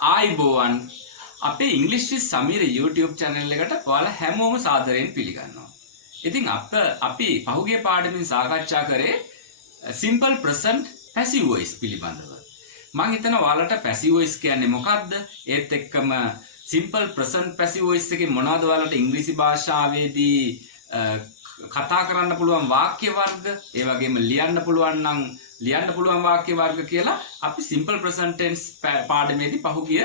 ආයිබෝවන් අපේ ඉංග්‍රීසි with Sameera YouTube channel එකට ඔයාලා හැමෝම සාදරයෙන් පිළිගන්නවා. ඉතින් අපි පහුගිය පාඩමින් සාකච්ඡා කරේ simple present passive voice පිළිබඳව. මම හිතනවා ඔයාලට passive voice කියන්නේ මොකක්ද? ඒත් එක්කම simple present passive voice එකේ මොනවද ඔයාලට ඉංග්‍රීසි භාෂාවේදී කතා කරන්න පුළුවන් වාක්‍ය වර්ග, ඒ වගේම ලියන්න පුළුවන් වාක්‍ය වර්ග කියලා අපි simple present tense පාඩමේදී පහුගිය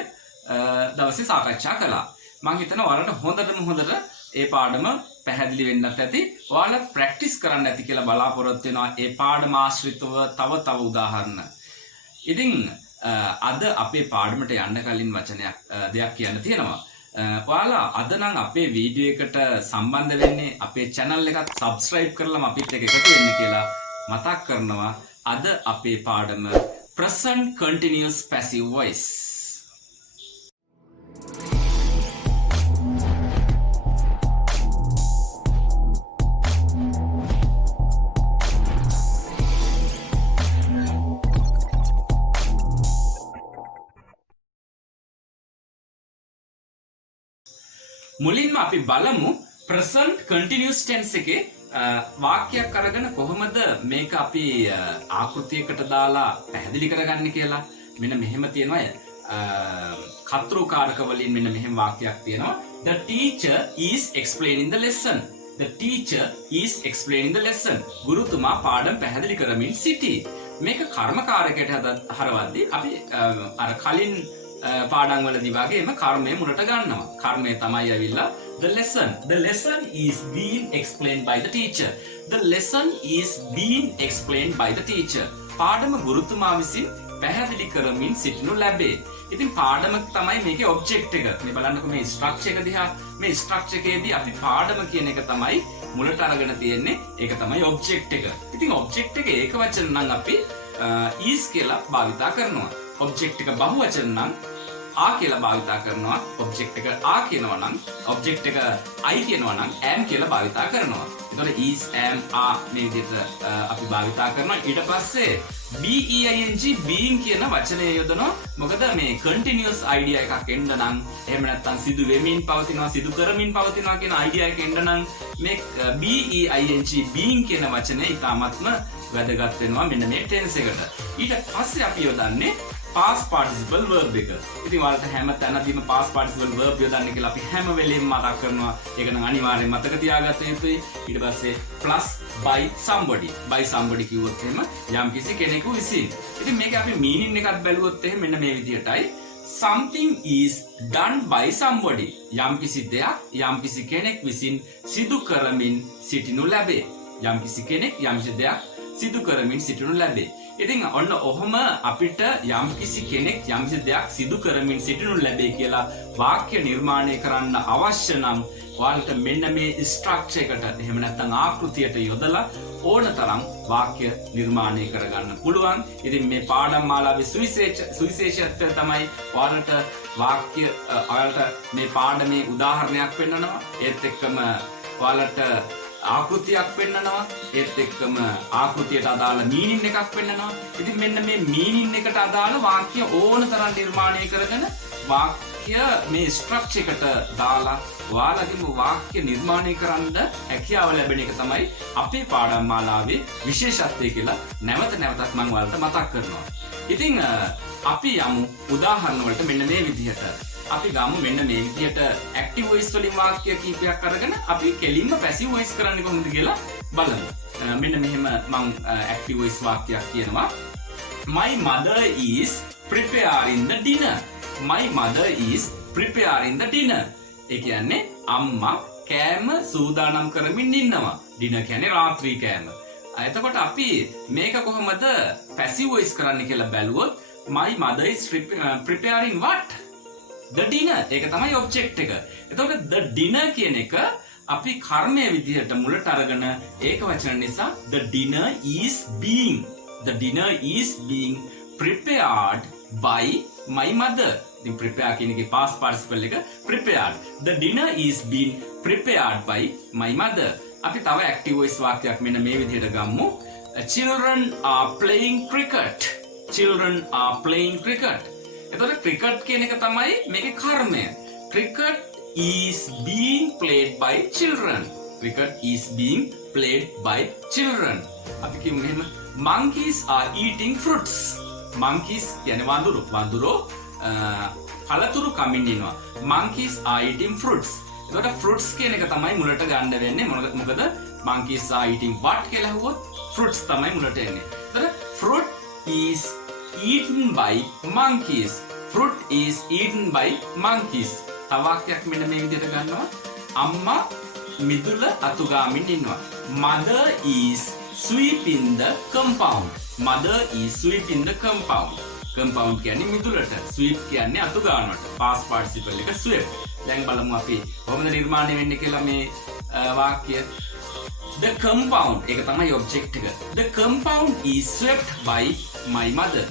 දවසේ සාකච්ඡා කළා. මම හිතනවා ඔයාලට හොඳට ඒ පාඩම පැහැදිලි වෙන්නත් ඇති. ඔයාලා ප්‍රැක්ටිස් කරන්න ඇති කියලා බලාපොරොත්තු වෙනවා. ඒ පාඩම ආශ්‍රිතව තව උදාහරණ. ඉතින් අද අපේ පාඩමට යන්න කලින් දෙයක් කියන්න තියෙනවා. ඔයාලා අද නම් අපේ වීඩියෝ එකට සම්බන්ධ වෙන්නේ අපේ channel එකත් subscribe කරලාම අපිත් එක්ක එකතු වෙන්න කියලා මතක් කරනවා. අද අපේ පාඩම present continuous passive voice. මුලින්ම අපි බලමු present continuous tense එකේ වාක්‍යයක් අරගෙන කොහොමද මේක අපි ආකෘතියකට දාලා පැහැදිලි කරගන්නේ කියලා. මෙන්න මෙහෙම තියෙනවා කතෘකාරක වලින් මෙන්න මෙහෙම වාක්‍යයක් තියෙනවා. The teacher is explaining the lesson. The teacher is explaining the lesson. ගුරුතුමා පාඩම් පැහැදිලි කරමින් සිටී. මේක කර්මකාරකයට හරවද්දී අපි අර කලින් පාඩම් වලදී වගේම කර්මය මුලට ගන්නවා. කර්මය තමයි ඇවිල්ලා the lesson. The lesson is being explained by the teacher. The lesson is being explained by the teacher. පාඩම ගුරුතුමා විසින් පැහැදිලි කරමින් සිටිනු ලැබේ. ඉතින් පාඩම තමයි මේකේ ඔබ්ජෙක්ට් එක. මේ බලන්නකො මේ ස්ට්‍රක්චර් එක දිහා. මේ ස්ට්‍රක්චර් එකේදී අපි පාඩම කියන එක තමයි මුලට අරගෙන තියෙන්නේ. ඒක තමයි ඔබ්ජෙක්ට් එක. ඉතින් ඔබ්ජෙක්ට් එක ඒක වචන නම් අපි is කියලා භාවිතා කරනවා. ඔබ්ජෙක්ට් එක බහුවචන නම් ආ කියලා භාවිතා කරනවා. ඔබ්ජෙක්ට් එක ආ කියනවා නම්, ඔබ්ජෙක්ට් එක I කියනවා නම් am කියලා භාවිතා කරනවා. එතකොට is am are මේ විදිහට අපි භාවිතා කරනවා. ඊට පස්සේ being being කියන වචනය යොදනවා. මොකද මේ continuous idea එකක් එන්න නම්, එහෙම නැත්නම් සිදු වෙමින් පවතිනවා, සිදු කරමින් පවතිනවා කියන idea එක එන්න නම් මේ being කියන වචනේ ඉතාමත්ම වැදගත් වෙනවා මෙන්න මේ tense එකට. ඊට පස්සේ අපි යොදන්නේ past participle verb එක. ඉතින් ඔයාලට හැම තැනදීම past participle verb යොදන්න කියලා අපි හැම වෙලෙම මතක් කරනවා. ඒක නම් අනිවාර්යෙන් මතක තියාගන්න යුතුයි. ඊට පස්සේ plus by somebody. by somebody කිව්වොත් එහෙම යම් කිසි කෙනෙකු විසින්. ඉතින් මේක අපි meaning එකත් බැලුවොත් එහෙම මෙන්න මේ විදිහටයි. Something is done by somebody. යම් කිසි දෙයක් යම් කිසි කෙනෙක් විසින් සිදු කරමින් සිටිනු ලැබේ. යම් කිසි කෙනෙක් යම් කිසි දෙයක් සිදු කරමින් සිටිනු ලැබේ. ඉතින් ඔන්න ඔහොම අපිට යම්කිසි කෙනෙක් යම්කිසි දෙයක් සිදු කරමින් සිටිනු ලැබේ කියලා වාක්‍ය නිර්මාණය කරන්න අවශ්‍ය නම් ඔයාලට මෙන්න මේ ස්ට්‍රක්චර් එකට එහෙම නැත්නම් ආකෘතියට යොදලා ඕනතරම් වාක්‍ය නිර්මාණය කරගන්න පුළුවන්. ඉතින් මේ පාඩම් මාලාවේ සුවිශේෂත්වය තමයි ඔයාලට මේ පාඩමේ උදාහරණයක් පෙන්නනවා. ඒත් එක්කම ඔයාලට ආකෘතියක් පෙන්නනවා. ඒත් එක්කම ආකෘතියට අදාළ මීනින් එකක් පෙන්නනවා. ඉතින් මෙන්න මේ මීනින් එකට අදාළ වාක්‍ය ඕනතරම් නිර්මාණය කරගෙන වාක්‍ය මේ ස්ට්‍රක්චර් එකට දාලා ඔයාලගේම වාක්‍ය නිර්මාණය කරන්න හැකියාව ලැබෙන එක තමයි අපේ පාඩම් මාලාවේ විශේෂත්වය කියලා නැවතත් මම ඔයාලට මතක් කරනවා. ඉතින් අපි යමු උදාහරණ වලට මෙන්න මේ විදිහට. අපි ගමු මෙන්න මේ විදිහට active voice වලින් වාක්‍ය කීපයක් අරගෙන අපි කෙලින්ම passive voice කරන්නේ කොහොමද කියලා බලමු. මෙන්න මෙහෙම මම active voice වාක්‍යයක් කියනවා. My mother is preparing the dinner. My mother is preparing the dinner. ඒ කියන්නේ අම්මා කෑම සූදානම් කරමින් ඉන්නවා. dinner කියන්නේ රාත්‍රී කෑම. එතකොට අපි මේක කොහොමද passive voice කරන්න කියලා බැලුවොත් my mother is preparing what? The dinner. ඒක තමයි ඔබ්ජෙක්ට් එක. එතකොට the dinner කියන එක අපි කර්මය විදිහට මුලට අරගෙන ඒක වචන නිසා the dinner is being prepared by my mother. ඉතින් prepare කියන එකේ past participle එක prepared. The dinner is being prepared by my mother. අපි තව active voice වාක්‍යයක් මෙන්න මේ විදිහට ගමු. Children are playing cricket. එතකොට ක්‍රිකට් කියන එක තමයි මේකේ කර්මය. cricket is being played by children. cricket is being played by children. අපි කියමු මෙහෙම monkeys are eating fruits. monkeys කියන්නේ වඳුරු. වඳුරෝ පළතුරු කමින් ඉන්නවා. monkeys are eating fruits. එතකොට fruits කියන එක තමයි මුලට ගන්න වෙන්නේ. මොකද monkeys are eating what කියලා අහුවොත් fruits තමයි මුලට එන්නේ. එතකොට fruit is eaten by monkeys. fruit is eaten by monkeys. තව වාක්‍යයක් මෙන්න මේ විදිහට ගන්නවා. අම්මා මිදුල අතුගාමින් ඉන්නවා. mother is sweeping the compound. mother is sweeping the compound. compound කියන්නේ මිදුලට, sweep කියන්නේ අතුගානවට. past participle එක sweep. දැන් බලමු අපි කොහොමද නිර්මාණය වෙන්නේ කියලා මේ වාක්‍යය. the compound ඒක තමයි object එක. the compound is swept by my mother.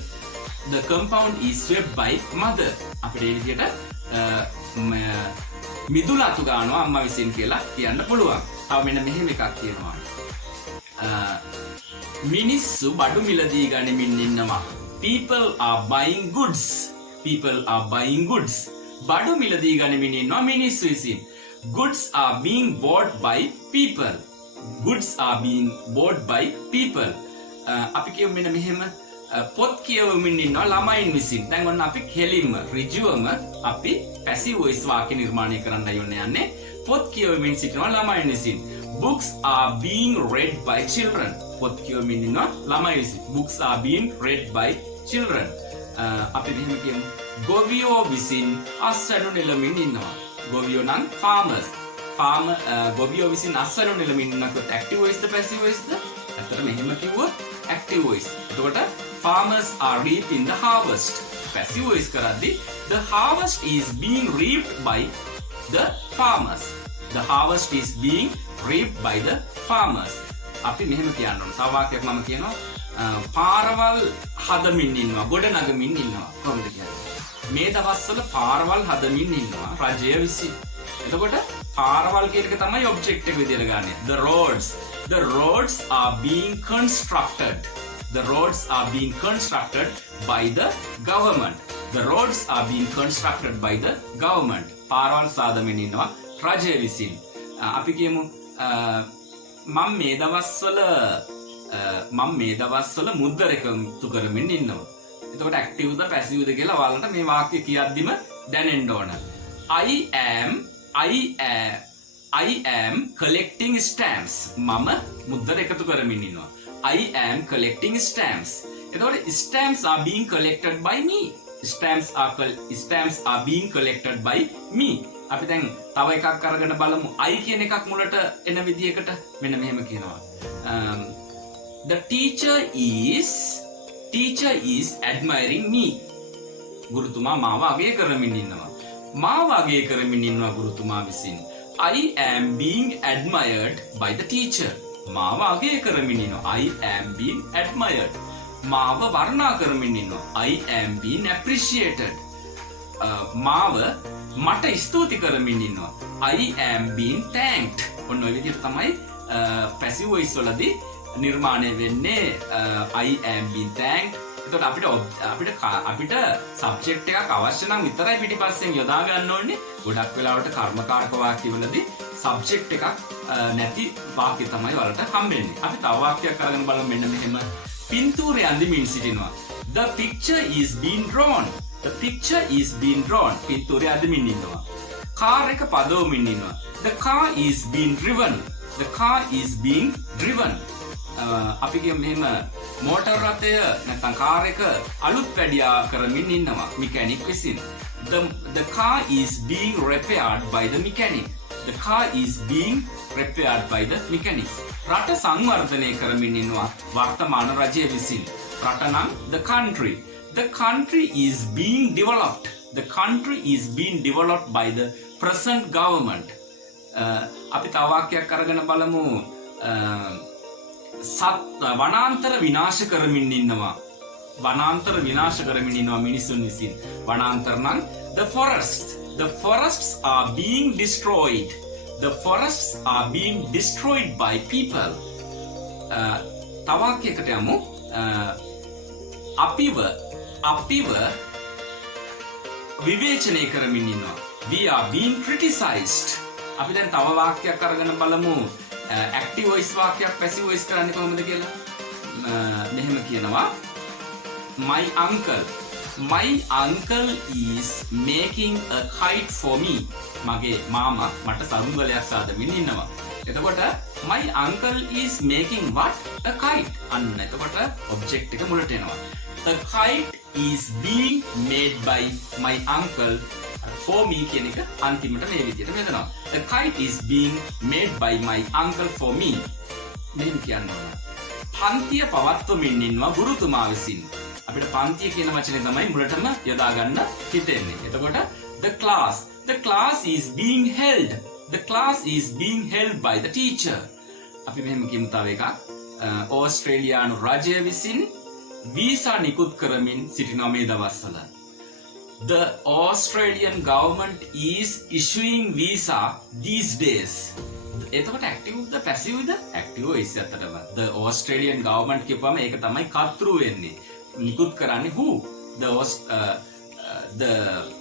the compound is swept by mother. අපිට මේ විදිහට මිදුල අතු ගන්නවා අම්මා විසින් කියලා කියන්න පුළුවන්. තව මෙන්න මෙහෙම එකක් තියෙනවා. මිනිස්සු බඩු මිලදී ගනිමින් ඉන්නවා. people are buying goods. people are buying goods. බඩු මිලදී ගනිමින් ඉන්නවා මිනිස්සු විසින්. goods are being bought by people. goods are being bought by people. අපි කියමු මෙන්න මෙහෙම පොත් කියවමින් ඉන්නවා ළමයින් විසින්. දැන් ඔන්න අපි කෙලින්ම ඍජුවම අපි පැසිව් වොයිස් වාක්‍ය නිර්මාණය කරන්නයි යන්නේ. පොත් කියවමින් සිටිනවා ළමයින් විසින්. books are being read by children. පොත් කියවමින් ඉන්නවා ළමයි විසින්. books are being read by children. අපි මෙහෙම කියමු ගොවියෝ විසින් අස්වැඩු නෙලමින් ඉන්නවා. ගොවියෝ නම් farmers. ගොවියෝ විසින් අස්වැඩු නෙලමින් ඉන්නකොට active voice ද passive voice ද? අතට මෙහෙම කිව්වොත් active voice. එතකොට farmers are reaping the harvest. passive voice කරද්දී the harvest is being reaped by the farmers. the harvest is being reaped by the farmers. අපි මෙහෙම කියන්න ඕන. තව වාක්‍යයක් මම කියනවා පාරවල් හදමින් ඉන්නවා, ගොඩ නගමින් ඉන්නවා. කොහොමද කියන්නේ? මේ දවස්වල පාරවල් හදමින් ඉන්නවා රජය විසින්. එතකොට පාරවල් කියන එක තමයි object එක විදියට ගන්න. the roads are being constructed. the roads are being constructed by the government. the roads are being constructed by the government. පාරවල් සාදමින් ඉන්නවා රජය විසින්. අපි කියමු මම මේ දවස්වල මුද්දර එකතු කරමින් ඉන්නවා. එතකොට active ද passive ද කියලා ඔයාලට මේ වාක්‍ය කියද්දිම දැනෙන්න ඕන. I am collecting stamps. මම මුද්දර එකතු කරමින් ඉන්නවා. I am collecting stamps. එතකොට stamps are being collected by me. stamps are being collected by me. අපි දැන් තව එකක් අරගෙන බලමු. I කියන එකක් මුලට එන විදිහකට මෙන්න මෙහෙම කියනවා. The teacher is admiring me. ගුරුතුමා මාව අගය කරමින් ඉන්නවා. මාව අගය කරමින් ඉන්නවා ගුරුතුමා විසින්. I am being admired by the teacher. මාව අගය කරමින් ඉන්නවා. I am being admired. මාව වර්ණනා කරමින් ඉන්නවා. I am being appreciated. මාව මට ස්තුති කරමින් ඉන්නවා. I am being thanked. ඔන්න ඔය විදිහට තමයි passive voice වලදී නිර්මාණය වෙන්නේ I am being thanked. එතකොට අපිට සබ්ජෙක්ට් එකක් අවශ්‍ය නම් විතරයි පිටිපස්සෙන් යොදා ගන්න ඕනේ. ගොඩක් වෙලාවට කර්මකාරක වාක්‍ය වලදී සබ්ජෙක්ට් එකක් නැති වාක්‍ය තමයි වලට හම්බෙන්නේ. අපි තව වාක්‍යයක් අරගෙන බලමු මෙන්න මෙහෙම. පින්තූරය අඳිමින් සිටිනවා. The picture is being drawn. The picture is being drawn. පින්තූරය අඳිමින් ඉන්නවා. කාර් එක පදවමින් ඉන්නවා. The car is being driven. The car is being driven. අපි කියමු මෙහෙම මෝටර් රථය නැත්නම් කාර් එක අලුත් වැඩියා කරමින් ඉන්නවා මෙකැනික් විසින්. The car is being repaired by the mechanic. The car is being repaired by the mechanic. රට සංවර්ධනය කරමින් ඉන්නවා වර්තමාන රජය විසින්. රට නම් the country. The country is being developed. The country is being developed by the present government. අපි තව වාක්‍යයක් අරගෙන බලමු. වනාන්තර විනාශ කරමින් ඉන්නවා. වනාන්තර විනාශ කරමින් ඉන්නවා මිනිසුන් විසින්. වනාන්තර නම් the forests are being destroyed. The forests are being destroyed by people. තව වාක්‍යයකට යමු. අපිව විවේචනය කරමින් ඉන්නවා. We are being criticized. අපි දැන් තව වාක්‍යයක් අරගෙන බලමු. active voice වාක්‍යයක් passive voice කරන්නේ කොහොමද කියලා. මෙහෙම කියනවා. My uncle is making a kite for me. මගේ මාමා මට සරුංගලයක් සාදමින් ඉන්නවා. එතකොට my uncle is making what? A kite. අන්න එතකොට object එක මුලට එනවා. A kite is being made by my uncle for me කියන එක අන්තිමට මේ විදිහට මෙතනවා. A kite is being made by my uncle for me. මෙහෙම කියනවා. පන්තිය පවත්වමින් ඉන්නවා ගුරුතුමා විසින්. අපිට පන්තිය කියන වචනේ තමයි මුලටම යොදා ගන්න හිතෙන්නේ. එතකොට the class is being held. The class is being held by the teacher. අපි මෙහෙම කියමු තව එකක්. ඕස්ට්‍රේලියානු රජය විසින් වීසා නිකුත් කරමින් සිටිනවා මේ දවස්වල. The Australian government is issuing visa these days. එතකොට active ද passive ද? active voice ඇත්තටම. The Australian government කියපුවම ඒක තමයි කර්තෘ වෙන්නේ. නිකුත් කරන්නේ who?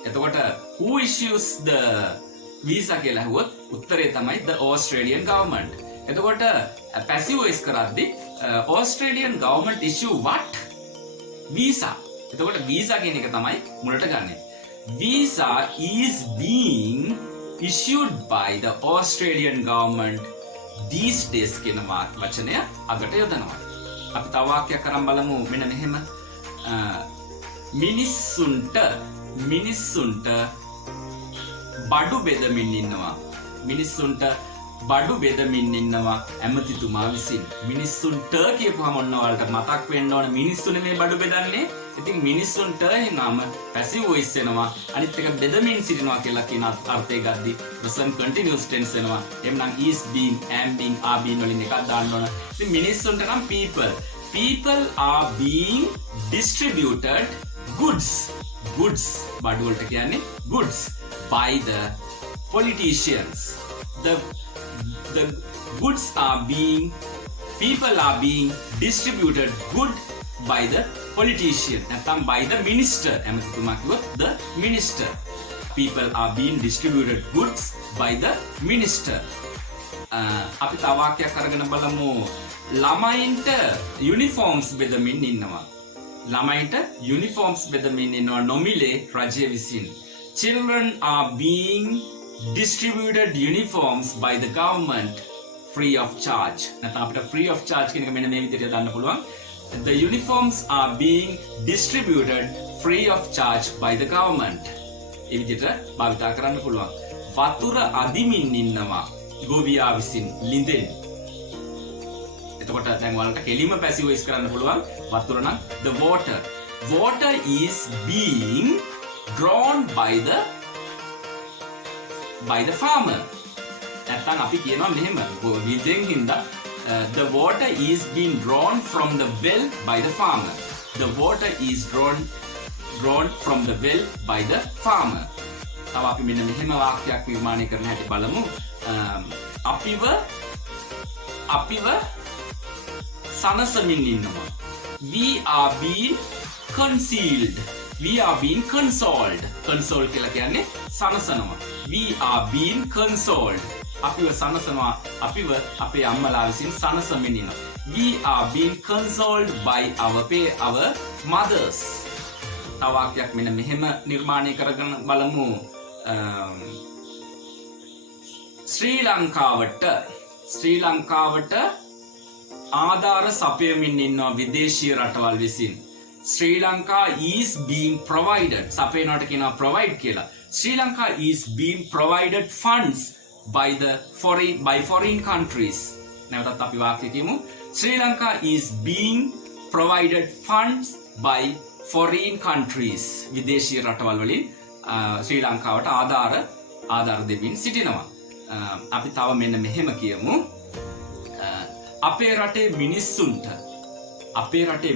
එතකොට who issues the visa කියලා අහුවොත් උත්තරේ තමයි the Australian government. එතකොට passive voice කරද්දී Australian government issue what? visa. එතකොට visa කියන එක තමයි මුලට ගන්නෙ. Visa is being issued by the Australian government these days කියන වචනය අගට යොදනවා. අපි තව වාක්‍යයක් අරන් බලමු මෙන්න මෙහෙම. මිනිස්සුන්ට බඩු බෙදමින් ඉන්නවා. මිනිස්සුන්ට බඩු බෙදමින් ඉන්නවා ඇමතිතුමා විසින්. මිනිස්සුන්ට කියපුවම ඔන්න ඔයාලට මතක් වෙන්න ඕන මිනිස්සු නෙමෙයි බඩු බෙදන්නේ. ඉතින් මිනිස්සුන්ට එනම passive voice එනවා. අනිත් එක බෙදමින් සිටිනවා කියලා කියන අර්ථය ගද්දි present continuous tense එනවා. එම්නම් is being, am being, are being වලින් එකක් දාන්න ඕන. ඉතින් මිනිස්සුන්ට නම් people are being distributed goods බඩු වලට කියන්නේ goods by the politicians. The goods are being distributed good by the politician. නැත්නම් by the minister. එමෙතුමා කිව්වොත් the minister. People are being distributed goods by the minister. අපි තව වාක්‍යයක් අරගෙන බලමු. ළමයින්ට යුනිෆෝම්ස් බෙදමින් ඉන්නවා. නොමිලේ රජය විසින්. Children are being distributed uniforms by the government free of charge. නැත්නම් අපිට free of charge කියන එක මෙන්න මේ විදිහට දාන්න පුළුවන්. The uniforms are being distributed free of charge by the government. ඒ විදිහට භාවිතා කරන්න පුළුවන්. වතුර අදිමින් ඉන්නවා ගොවියා විසින් ලිඳෙන්. එතකොට දැන් ඔයාලට කෙලිම passive voice කරන්න පුළුවන්. වතුර නම් the water is being drawn by the farmer. නැත්නම් අපි කියනවා මෙහෙම විදෙන් හින්දා the water is being drawn from the well by the farmer. The water is drawn from the well by the farmer. තව අපි මෙන්න මෙහෙම වාක්‍යයක් නිර්මාණය කරන්න හැටි බලමු. අපිව සනසමින් ඉන්නවා. We are being concealed. We are being consoled. Console කියලා කියන්නේ සනසනවා. We are being consoled. අපිව සනසනවා. අපිව අපේ අම්මලා විසින් සනසමින් ඉන්නවා. We are being consoled by our mothers. තව වාක්‍යයක් මෙන්න මෙහෙම නිර්මාණය කරගෙන බලමු. ශ්‍රී ලංකාවට ආධාර සපයමින් ඉන්නවා විදේශීය රටවල් විසින්. Sri Lanka is being provided. සපයනවට කියනවා provide කියලා. Sri Lanka is being provided funds by foreign countries. නැවතත් අපි වාක්‍ය කියමු. Sri Lanka is being provided funds by foreign countries. විදේශීය රටවල් වලින් ශ්‍රී ලංකාවට ආධාර දෙමින් සිටිනවා. අපි තව මෙන්න මෙහෙම කියමු. අපේ රටේ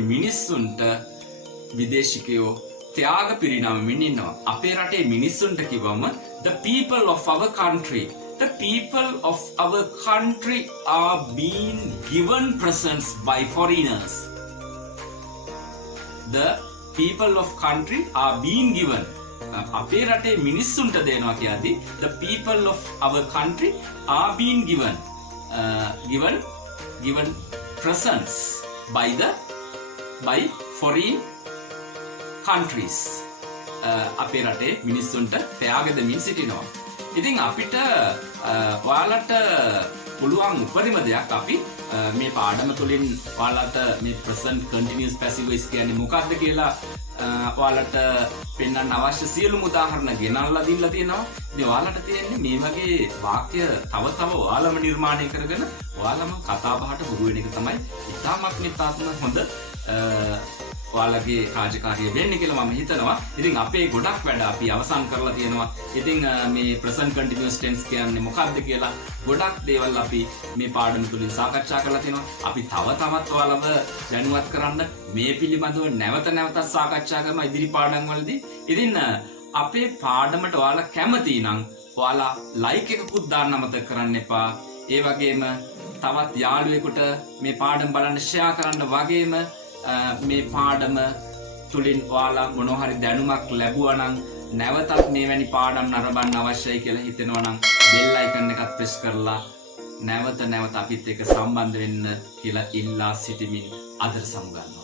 මිනිස්සුන්ට විදේශිකයෝ ත්‍යාග පිරිනමමින් ඉන්නවා. අපේ රටේ මිනිස්සුන්ට කිව්වම the people of our country are being given presents by foreigners. The people of country are being given. අපේ රටේ මිනිස්සුන්ට දෙනවා කියද්දි the people of our country are being given presents by foreign countries. අපේ රටේ මිනිස්සුන්ට ත්‍යාග දෙමින් සිටිනවා. ඉතින් අපිට ඔයාලට පුළුවන් උපරිම දෙයක් අපි මේ පාඩම තුළින් ඔයාලට මේ present continuous passive voice කියන්නේ මොකක්ද කියලා ඔයාලට පෙන්වන්න අවශ්‍ය සියලුම උදාහරණ ගෙනල්ලා දීලා තියෙනවා. ඉතින් ඔයාලට තියෙන්නේ මේ වගේ වාක්‍ය තව ඔයාලම නිර්මාණය කරගෙන ඔයාලම කතා බහට හුරු වෙන එක තමයි ඉතාමත් හොඳ ඔයාලගේ රාජකාරිය වෙන්නේ කියලා මම හිතනවා. ඉතින් අපේ ගොඩක් වැඩ අපි අවසන් කරලා තියෙනවා. ඉතින් මේ present continuous tense කියන්නේ මොකක්ද කියලා ගොඩක් දේවල් අපි මේ පාඩම තුලින් සාකච්ඡා කරලා තියෙනවා. අපි තවත් ඔයාලව දැනුවත් කරන්න මේ පිළිබඳව නැවතත් සාකච්ඡා කරනවා ඉදිරි පාඩම් වලදී. ඉතින් අපේ පාඩමට ඔයාලා කැමති නම් ඔයාලා like එකකුත් දාන්න අමතක කරන්න එපා. ඒ වගේම තවත් යාළුවෙකුට මේ පාඩම බලන්න share කරන්න වගේම මේ පාඩම තුලින් ඔයාලා මොනවා හරි දැනුමක් ලැබුවා නම් නැවතත් මේවැනි පාඩම් නරඹන්න අවශ්‍යයි කියලා හිතෙනවා නම් bell icon එකත් press කරලා නැවත අපිත් එක්ක සම්බන්ධ වෙන්න කියලා ඉල්ලා සිටිමින් අද සමුගන්නවා.